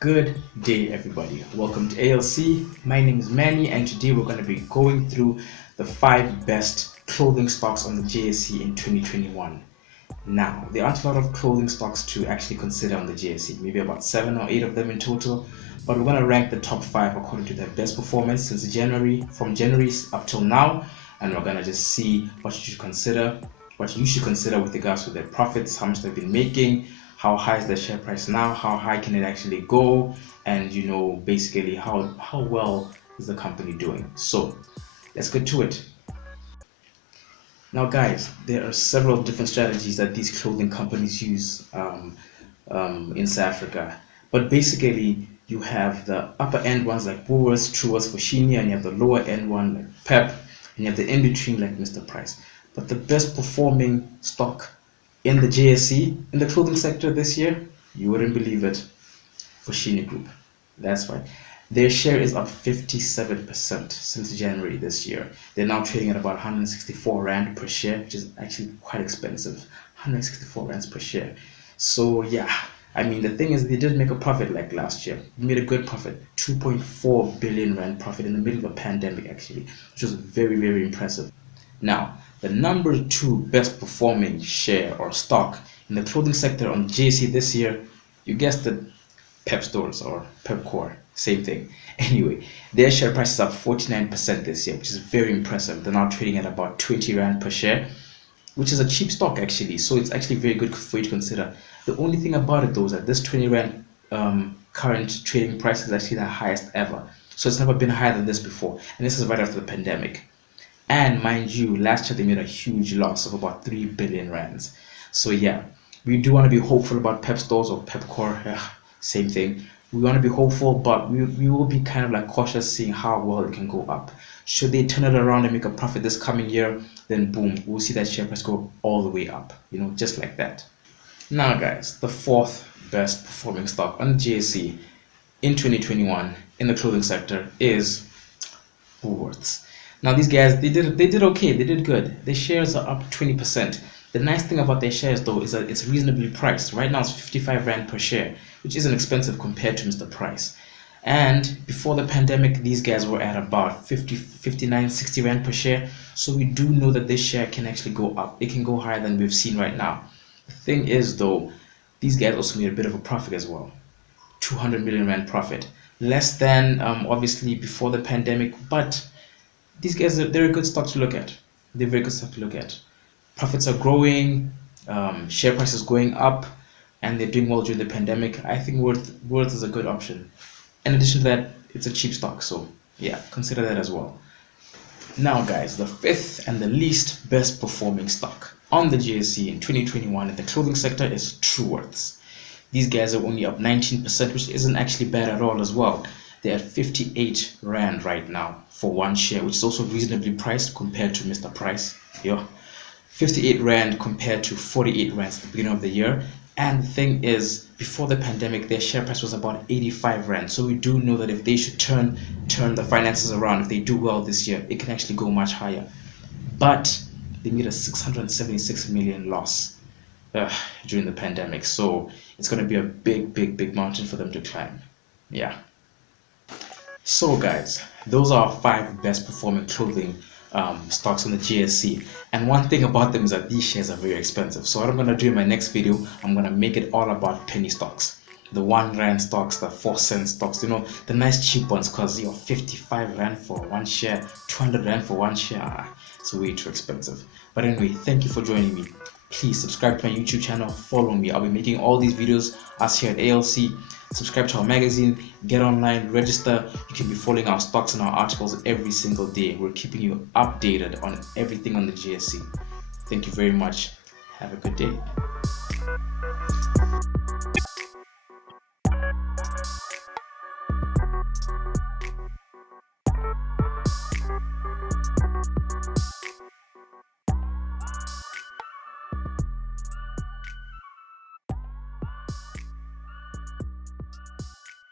Good day, everybody. Welcome to ALC. My name is Manny, and today we're going to be going through the 5 best clothing stocks on the JSE in 2021. Now, there aren't a lot of clothing stocks to actually consider on the JSE, maybe about 7 or 8 of them in total, but we're going to rank the top 5 according to their best performance since January, from January up till now, and we're going to just see what you should consider with regards to their profits, how much they've been making, how high is the share price now, how high can it actually go, and basically how well is the company doing. So let's get to it. Now, guys, there are several different strategies that these clothing companies use in South Africa. But basically, you have the upper end ones like Woolworths, Truworths, Foschini, and you have the lower end one like Pep, and you have the in between like Mr. Price. But the best performing stock in the JSE in the clothing sector this year, you wouldn't believe it, Foschini Group. That's right. Their share is up 57% since January this year. They're now trading at about 164 Rand per share, which is actually quite expensive. 164 Rands per share. So, yeah, I mean, the thing is, they did make a profit like last year. They made a good profit, 2.4 billion Rand profit in the middle of a pandemic, actually, which was very, very impressive. Now, the number 2 best performing share or stock in the clothing sector on JSE this year, you guessed it, Pep Stores or Pep Core, same thing. Anyway, their share price is up 49% this year, which is very impressive. They're now trading at about 20 Rand per share, which is a cheap stock actually. So it's actually very good for you to consider. The only thing about it though is that this 20 Rand current trading price is actually the highest ever. So it's never been higher than this before. And this is right after the pandemic. And mind you, last year they made a huge loss of about 3 billion rands. So yeah, we do want to be hopeful about Pep Stores or Pep Core, same thing. We want to be hopeful, but we will be kind of like cautious seeing how well it can go up. Should they turn it around and make a profit this coming year, then boom, we'll see that share price go all the way up, just like that. Now, guys, the 4th best performing stock on the JSE in 2021 in the clothing sector is Woolworths. Now these guys, they did okay, they did good. Their shares are up 20%. The nice thing about their shares though is that it's reasonably priced. Right now it's 55 Rand per share, which isn't expensive compared to Mr. Price. And before the pandemic, these guys were at about 50, 59, 60 Rand per share. So we do know that this share can actually go up. It can go higher than we've seen right now. The thing is though, these guys also made a bit of a profit as well. 200 million Rand profit. Less than obviously before the pandemic, but these guys they're a good stock to look at. They're very good stock to look at. Profits are growing, share price is going up, and they're doing well during the pandemic. I think Worth is a good option. In addition to that, it's a cheap stock, so yeah, consider that as well. Now, guys, the 5th and the least best performing stock on the JSE in 2021 in the clothing sector is Truworths. These guys are only up 19%, which isn't actually bad at all as well. They're at 58 Rand right now for one share, which is also reasonably priced compared to Mr. Price. Yeah. 58 Rand compared to 48 Rand at the beginning of the year. And the thing is, before the pandemic, their share price was about 85 Rand. So we do know that if they should turn the finances around, if they do well this year, it can actually go much higher. But they made a 676 million loss during the pandemic. So it's going to be a big, big, big mountain for them to climb. Yeah. So guys, those are 5 best performing clothing stocks on the JSE. And one thing about them is that these shares are very expensive. So what I'm going to do in my next video, I'm going to make it all about penny stocks. The 1 Rand stocks, the 4 cent stocks, the nice cheap ones, because 55 Rand for one share, 200 Rand for one share, it's way too expensive. But anyway, thank you for joining me. Please subscribe to my YouTube channel, follow me. I'll be making all these videos, us here at ALC. Subscribe to our magazine, get online, register. You can be following our stocks and our articles every single day. We're keeping you updated on everything on the JSE. Thank you very much. Have a good day.